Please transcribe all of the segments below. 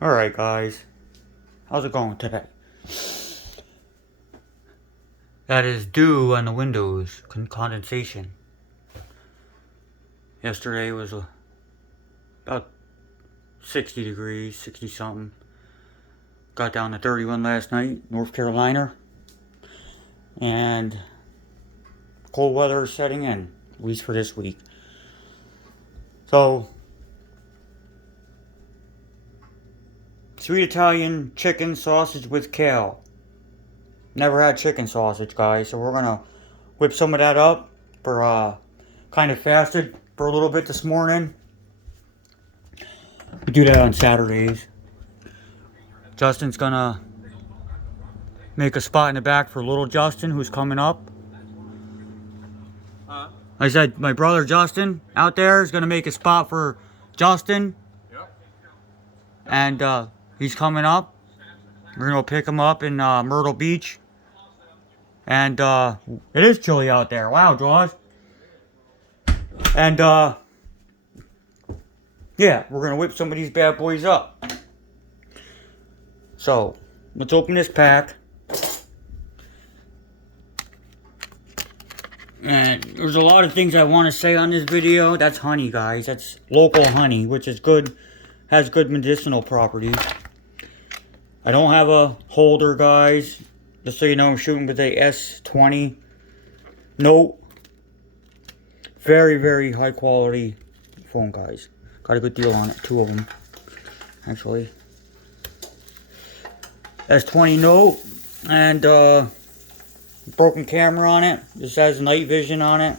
Alright guys, how's it going today? That is dew on the windows, condensation. Yesterday was about 60 degrees, 60 something. Got down to 31 last night, North Carolina. And cold weather is setting in, at least for this week. So, sweet Italian chicken sausage with kale. Never had chicken sausage, guys, so we're gonna whip some of that up for kind of fasted for a little bit this morning. We do that on Saturdays. Justin's gonna make a spot in the back for little Justin, who's coming up. I said my brother Justin out there is gonna make a spot for Justin. Yep. And he's coming up. We're gonna pick him up in Myrtle Beach. And it is chilly out there. Wow, Jaws. And yeah, we're gonna whip some of these bad boys up. So let's open this pack. And there's a lot of things I want to say on this video. That's honey, guys. That's local honey, which is good, has good medicinal properties. I don't have a holder, guys. Just so you know, I'm shooting with a S20 Note. Very, very high quality phone, guys. Got a good deal on it. 2 of them, actually. S20 Note. And broken camera on it. This has night vision on it.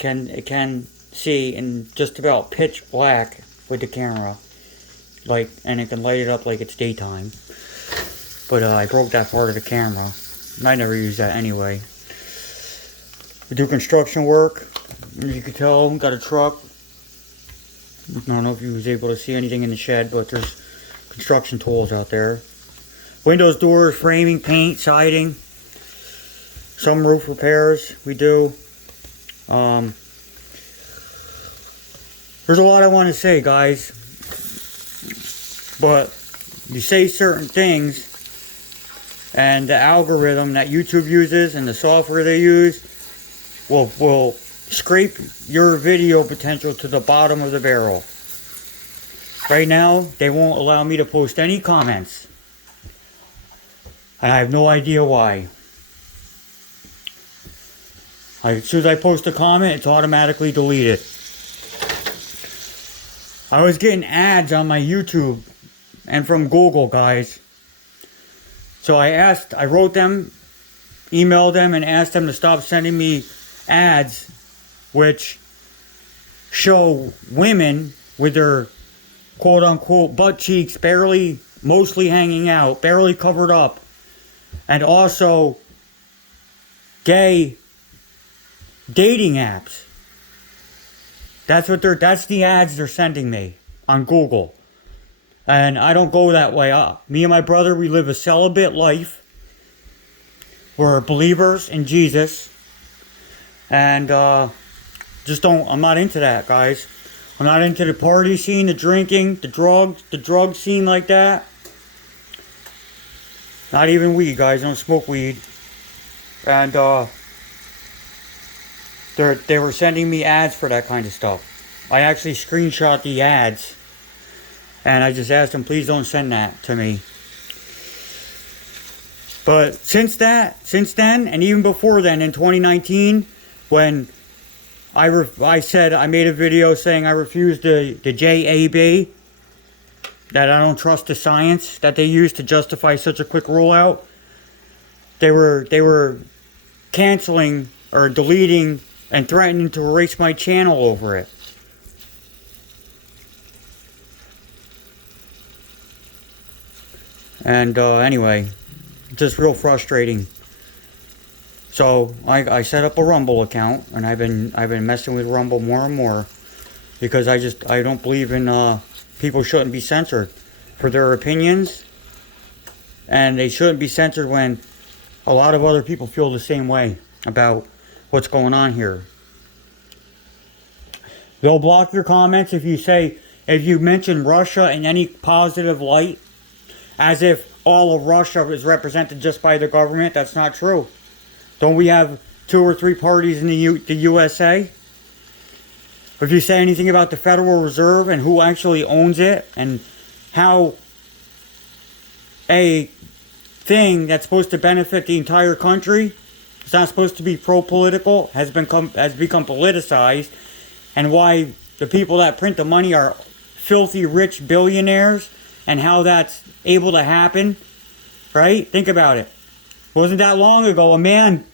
It can see in just about pitch black with the camera, and it can light it up like it's daytime. But I broke that part of the camera. I never use that anyway. We do construction work. As you can tell, got a truck. I don't know if you was able to see anything in the shed, but there's construction tools out there. Windows, doors, framing, paint, siding. Some roof repairs we do. There's a lot I want to say, guys. But you say certain things, and the algorithm that YouTube uses and the software they use will scrape your video potential to the bottom of the barrel. Right now, they won't allow me to post any comments. And I have no idea why. As soon as I post a comment, it's automatically deleted. I was getting ads on my YouTube and from Google, guys. So I wrote them, emailed them, and asked them to stop sending me ads which show women with their quote-unquote butt cheeks mostly hanging out, barely covered up, and also gay dating apps. That's the ads they're sending me on Google. And I don't go that way. Me and my brother, we live a celibate life. We're believers in Jesus. And I'm not into that, guys. I'm not into the party scene, the drinking, the drug scene like that. Not even weed, guys. I don't smoke weed. And they were sending me ads for that kind of stuff. I actually screenshot the ads, and I just asked them, please don't send that to me. But since then, and even before then, in 2019, when I said I made a video saying I refused the JAB, that I don't trust the science that they use to justify such a quick rollout, they were canceling or deleting and threatening to erase my channel over it. And anyway, just real frustrating. So I set up a Rumble account, and I've been messing with Rumble more and more, because I don't believe in people shouldn't be censored for their opinions, and they shouldn't be censored when a lot of other people feel the same way about what's going on here. They'll block your comments if you say if you mention Russia in any positive light, as if all of Russia is represented just by the government. That's not true. Don't we have 2 or 3 parties in the USA? If you say anything about the Federal Reserve and who actually owns it and how a thing that's supposed to benefit the entire country, it's not supposed to be pro-political, has become politicized, and why the people that print the money are filthy rich billionaires, and how that's able to happen, right? Think about it. Wasn't that long ago a man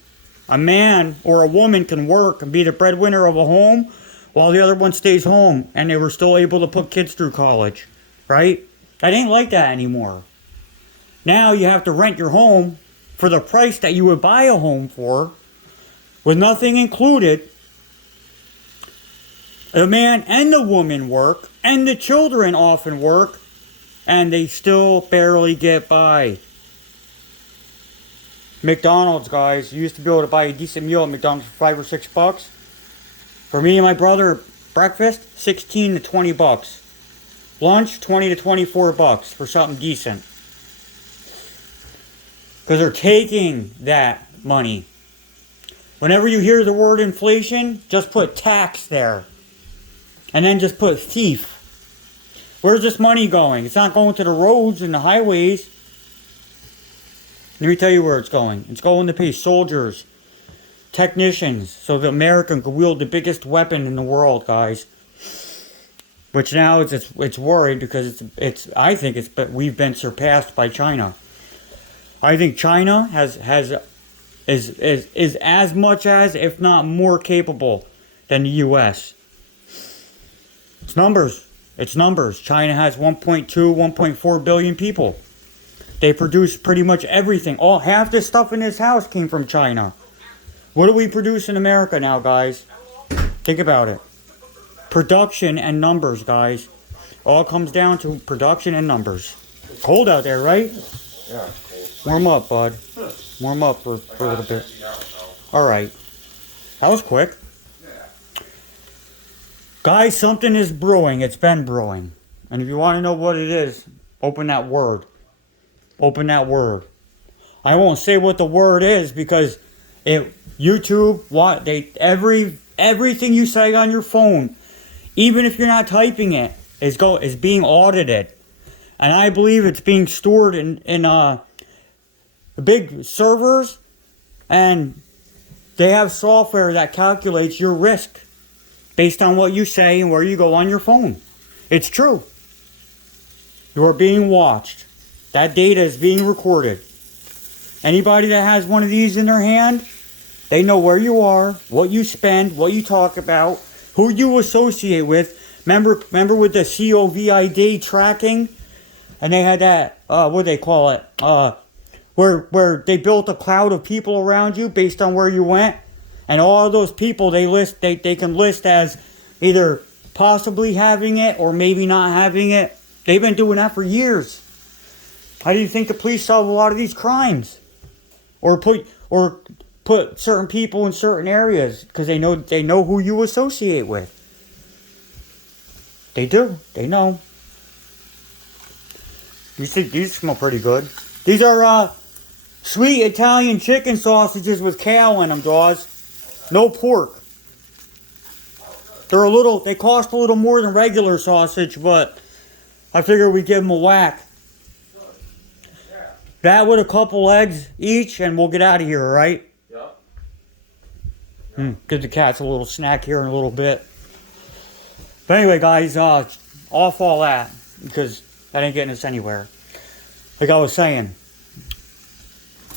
or a woman can work and be the breadwinner of a home while the other one stays home, and they were still able to put kids through college, right? That ain't like that anymore. Now you have to rent your home for the price that you would buy a home for, with nothing included. The man and the woman work, and the children often work, and they still barely get by. McDonald's, guys. You used to be able to buy a decent meal at McDonald's for $5 or $6. For me and my brother, breakfast, $16 to $20. Lunch, $20 to $24 for something decent. Because they're taking that money. Whenever you hear the word inflation, just put tax there. And then just put thief. Where's this money going? It's not going to the roads and the highways. Let me tell you where it's going. It's going to pay soldiers, technicians, so the American could wield the biggest weapon in the world, guys. Which now it's worried because I think we've been surpassed by China. I think China is as much as, if not more, capable than the U.S. It's numbers. It's numbers. China has 1.2, 1.4 billion people. They produce pretty much everything. Half this stuff in this house came from China. What do we produce in America now, guys? Think about it. Production and numbers, guys. All comes down to production and numbers. Cold out there, right? Yeah, it's cold. Warm up, bud. Warm up for a little bit. Alright. That was quick. Guys, something is brewing. It's been brewing. And if you want to know what it is, open that word. Open that word. I won't say what the word is because YouTube, everything you say on your phone, even if you're not typing it, is being audited. And I believe it's being stored in big servers, and they have software that calculates your risk based on what you say and where you go on your phone. It's true. You are being watched. That data is being recorded. Anybody that has one of these in their hand, they know where you are, what you spend, what you talk about, who you associate with. Remember with the COVID tracking? And they had that, what do they call it? Where they built a cloud of people around you based on where you went. And all of those people they can list as either possibly having it or maybe not having it. They've been doing that for years. How do you think the police solve a lot of these crimes? Or put certain people in certain areas because they know who you associate with. They do. They know. These smell pretty good. These are sweet Italian chicken sausages with kale in them, Dawes. No pork. They cost a little more than regular sausage, but I figure we give them a whack. That with a couple eggs each, and we'll get out of here, all right? Yep. Give the cats a little snack here in a little bit. But anyway, guys, off all that, because that ain't getting us anywhere. Like I was saying,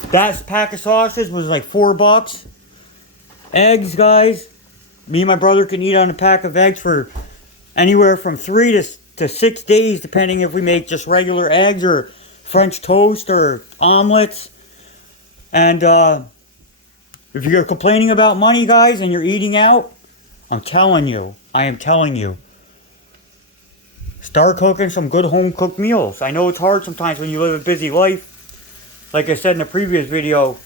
that pack of sausage was like $4. Eggs, guys, me and my brother can eat on a pack of eggs for anywhere from 3 to 6 days, depending if we make just regular eggs or French toast or omelets. And if you're complaining about money, guys, and you're eating out, I am telling you, start cooking some good home cooked meals. I know it's hard sometimes when you live a busy life. Like I said in the previous video,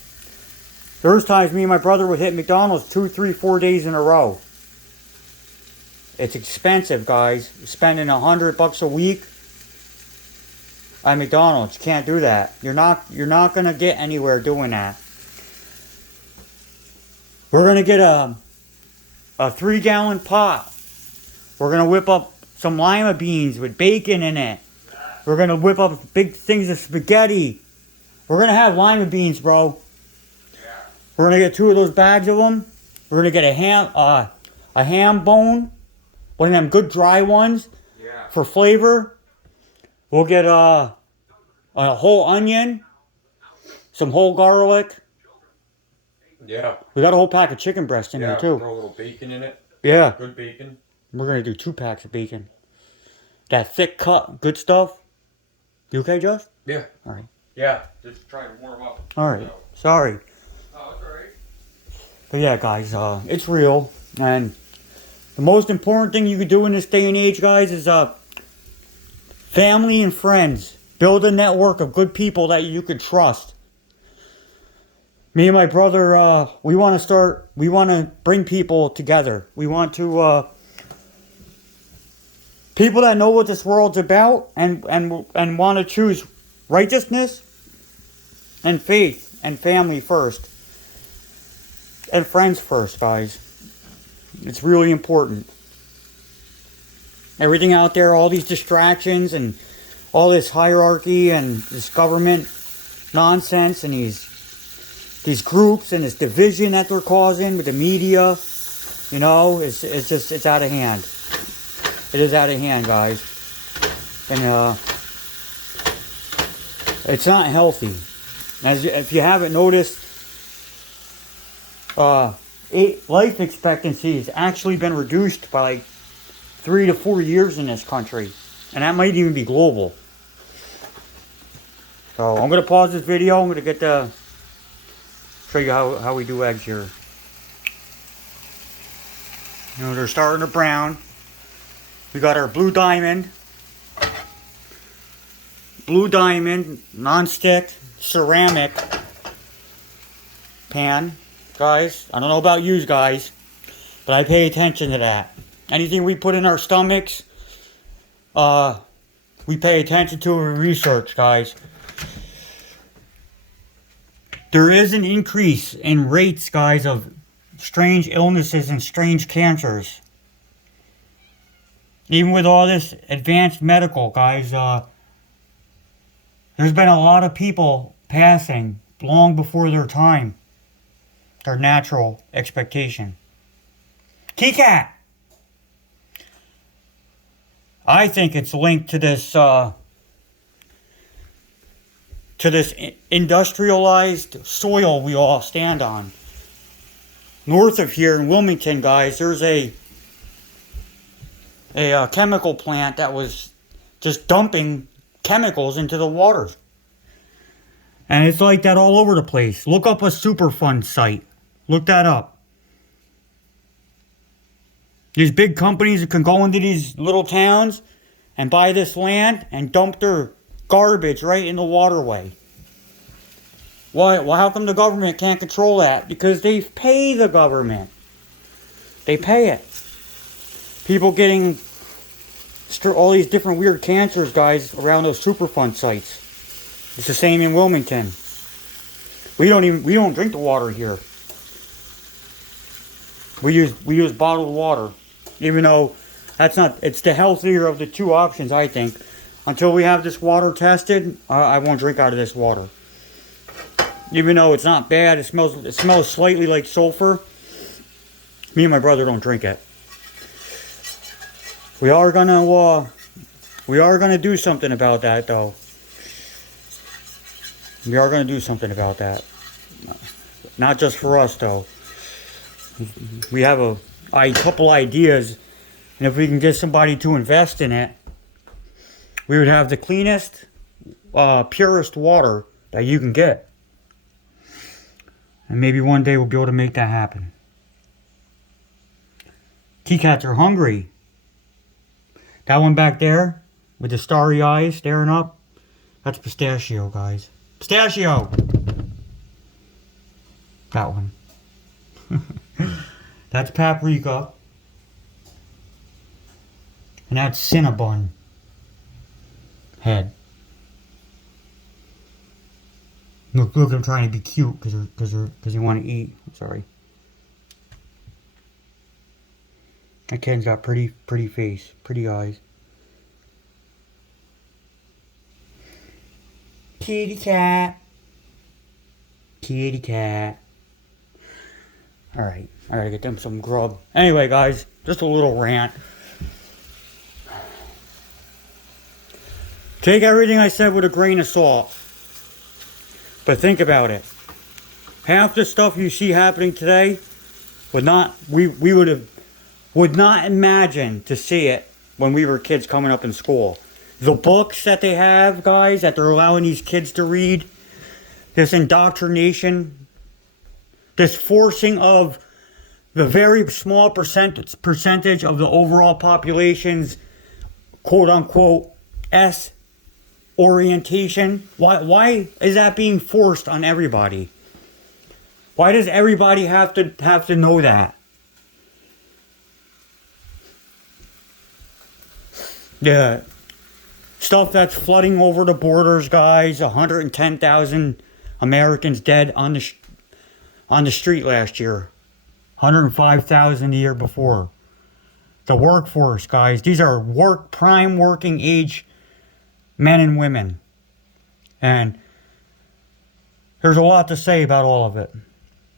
there's times me and my brother would hit McDonald's 2, 3, 4 days in a row. It's expensive, guys. Spending $100 a week at McDonald's. You can't do that. You're not gonna get anywhere doing that. We're gonna get a 3-gallon pot. We're gonna whip up some lima beans with bacon in it. We're gonna whip up big things of spaghetti. We're gonna have lima beans, bro. We're gonna get 2 of those bags of them. We're gonna get a ham bone, one of them good dry ones for flavor. We'll get a whole onion, some whole garlic. Yeah. We got a whole pack of chicken breast in there too. Throw a little bacon in it. Yeah. Good bacon. We're gonna do 2 packs of bacon. That thick cut, good stuff. You okay, Josh? Yeah. All right. Yeah. Just trying to warm up. All right. Sorry. Oh, it's alright. But yeah, guys, it's real, and the most important thing you could do in this day and age, guys, is family and friends. Build a network of good people that you could trust. Me and my brother, we want to bring people together. We want to, people that know what this world's about and want to choose righteousness and faith and family first. And friends first, guys. It's really important. Everything out there, all these distractions and all this hierarchy and this government nonsense and these groups and this division that they're causing with the media, you know, it's out of hand. It is out of hand, guys. And it's not healthy. If you haven't noticed, life expectancy has actually been reduced by like 3 to 4 years in this country, and that might even be global. So I'm gonna pause this video. I'm gonna show you how we do eggs here. You know, they're starting to brown. We got our blue diamond non-stick ceramic pan. Guys, I don't know about you guys, but I pay attention to that. Anything we put in our stomachs, we pay attention to and research, guys. There is an increase in rates, guys, of strange illnesses and strange cancers. Even with all this advanced medical, guys, there's been a lot of people passing long before their time. Their natural expectation. T-Cat! I think it's linked to this industrialized soil we all stand on. North of here in Wilmington, guys, there's a chemical plant that was just dumping chemicals into the waters. And it's like that all over the place. Look up a Superfund site. Look that up. These big companies that can go into these little towns and buy this land and dump their garbage right in the waterway. Why? Well, how come the government can't control that? Because they pay the government. They pay it. People getting all these different weird cancers, guys, around those Superfund sites. It's the same in Wilmington. We don't drink the water here. We use bottled water, even though it's the healthier of the 2 options, I think. Until we have this water tested, I won't drink out of this water. Even though it's not bad, it smells slightly like sulfur. Me and my brother don't drink it. We are gonna do something about that, though. We are gonna do something about that. Not just for us, though. We have a couple ideas, and if we can get somebody to invest in it, we would have the cleanest, purest water that you can get. And maybe one day we'll be able to make that happen. T-Cats are hungry. That one back there, with the starry eyes staring up, that's Pistachio, guys. Pistachio! That one. That's Paprika. And that's Cinnabon head. Look, I'm trying to be cute because they want to eat. I'm sorry. That Ken's got pretty face, pretty eyes. Kitty cat. Kitty cat. Alright, I gotta get them some grub. Anyway, guys, just a little rant. Take everything I said with a grain of salt. But think about it. Half the stuff you see happening today would not imagine to see it when we were kids coming up in school. The books that they have, guys, that they're allowing these kids to read, this indoctrination, this forcing of the very small percentage of the overall population's quote-unquote S orientation. Why is that being forced on everybody? Why does everybody have to know that? The stuff that's flooding over the borders, guys. 110,000 Americans dead on the street last year. 105,000 the year before. The workforce, guys. These are prime working age men and women. And there's a lot to say about all of it.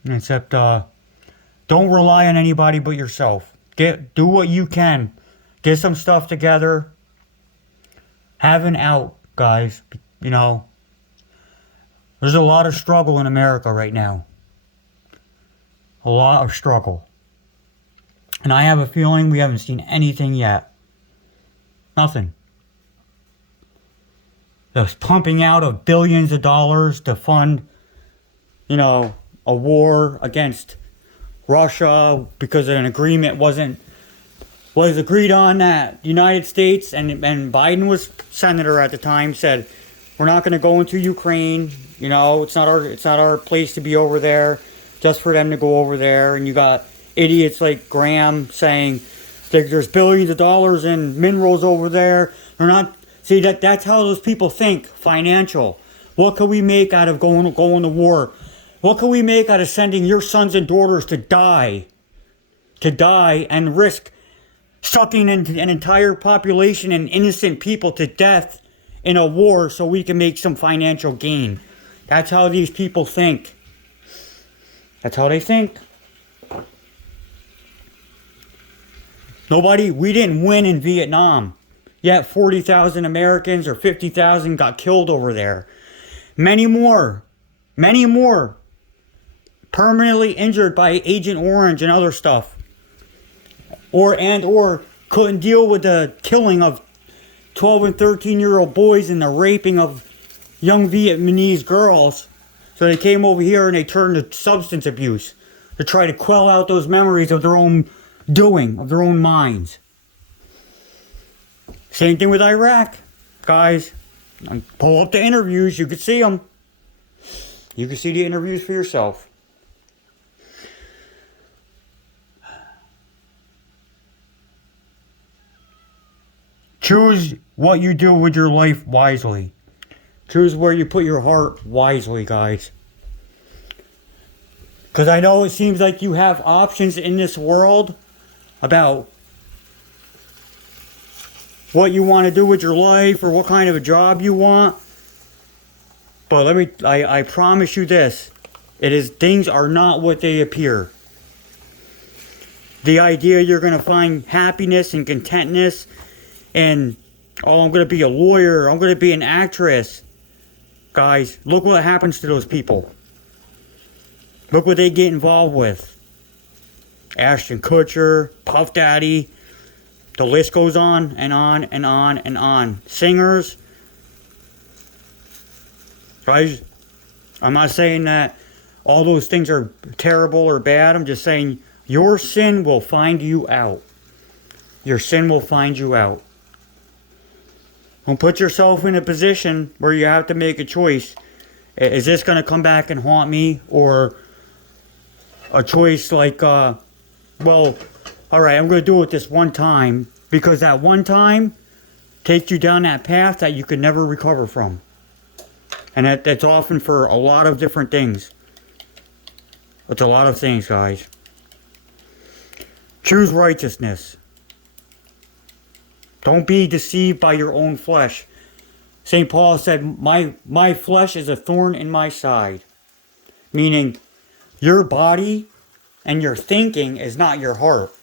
Except don't rely on anybody but yourself. Do what you can. Get some stuff together. Have an out, guys. You know, there's a lot of struggle in America right now. A lot of struggle. And I have a feeling we haven't seen anything yet. Nothing. The pumping out of billions of dollars to fund, you know, a war against Russia because an agreement was agreed on that United States and Biden was senator at the time, said we're not going to go into Ukraine. You know, it's not our place to be over there, just for them to go over there. And you got idiots like Graham saying there's billions of dollars in minerals over there. They're not. See, that's how those people think. Financial. What can we make out of going to war? What can we make out of sending your sons and daughters to die and risk sucking an entire population and innocent people to death in a war so we can make some financial gain? That's how these people think. That's how they think. We didn't win in Vietnam. Yet 40,000 Americans or 50,000 got killed over there. Many more permanently injured by Agent Orange and other stuff. Or couldn't deal with the killing of 12 and 13-year-old boys and the raping of young Vietnamese girls. So they came over here and they turned to substance abuse to try to quell out those memories of their own doing, of their own minds. Same thing with Iraq, guys. Pull up the interviews, you can see them. You can see the interviews for yourself. Choose what you do with your life wisely. Choose where you put your heart wisely, guys. Because I know it seems like you have options in this world about what you want to do with your life or what kind of a job you want. But I promise you this. Things are not what they appear. The idea you're going to find happiness and contentness and, oh, I'm going to be a lawyer, I'm going to be an actress. Guys, look what happens to those people. Look what they get involved with. Ashton Kutcher, Puff Daddy, the list goes on and on and on and on. Singers. Guys, I'm not saying that all those things are terrible or bad. I'm just saying your sin will find you out. Your sin will find you out. Don't put yourself in a position where you have to make a choice. Is this going to come back and haunt me? Or a choice like, well, alright, I'm going to do it this one time. Because that one time takes you down that path that you could never recover from. And that's often for a lot of different things. It's a lot of things, guys. Choose righteousness. Don't be deceived by your own flesh. St. Paul said, my flesh is a thorn in my side. Meaning, your body and your thinking is not your heart.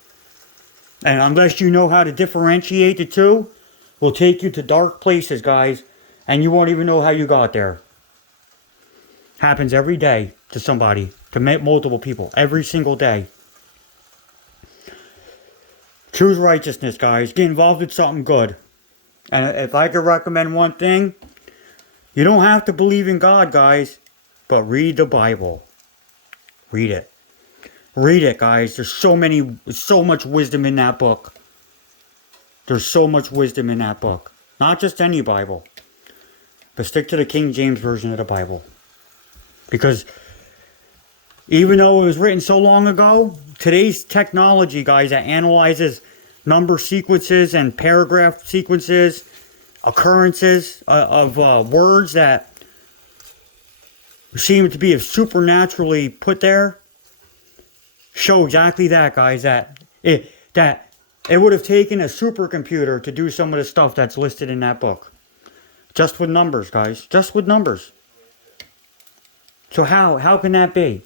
And unless you know how to differentiate the two, will take you to dark places, guys. And you won't even know how you got there. Happens every day to somebody. To multiple people. Every single day. Choose righteousness, guys. Get involved in something good. And if I could recommend one thing, you don't have to believe in God, guys, but read the Bible. Read it. Read it, guys. There's so much wisdom in that book. There's so much wisdom in that book. Not just any Bible, but stick to the King James Version of the Bible. Because even though it was written so long ago, today's technology, guys, that analyzes number sequences and paragraph sequences, occurrences of words that seem to be supernaturally put there, show exactly that, guys, that it would have taken a supercomputer to do some of the stuff that's listed in that book. Just with numbers, guys. Just with numbers. So how can that be?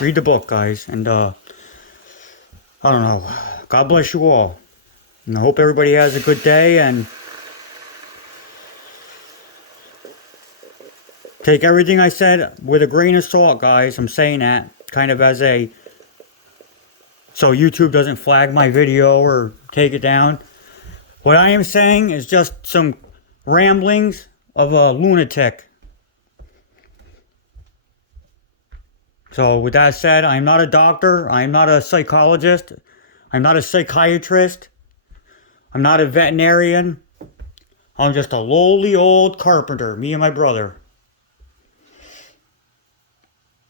Read the book, guys, and I don't know. God bless you all. And I hope everybody has a good day, and take everything I said with a grain of salt, guys. I'm saying that kind of as a, so YouTube doesn't flag my video or take it down. What I am saying is just some ramblings of a lunatic. So with that said, I'm not a doctor, I'm not a psychologist, I'm not a psychiatrist, I'm not a veterinarian, I'm just a lowly old carpenter, me and my brother.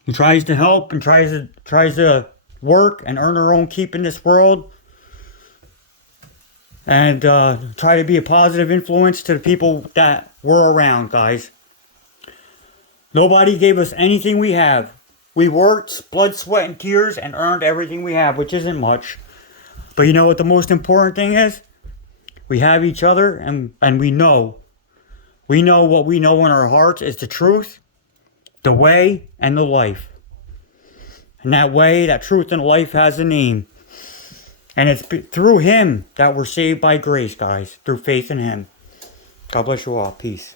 He tries to help and tries to work and earn her own keep in this world. And try to be a positive influence to the people that we're around, guys. Nobody gave us anything we have. We worked, blood, sweat, and tears, and earned everything we have, which isn't much. But you know what the most important thing is? We have each other, and we know. We know what we know in our hearts is the truth, the way, and the life. And that way, that truth, and life has a name. And it's through Him that we're saved by grace, guys. Through faith in Him. God bless you all. Peace.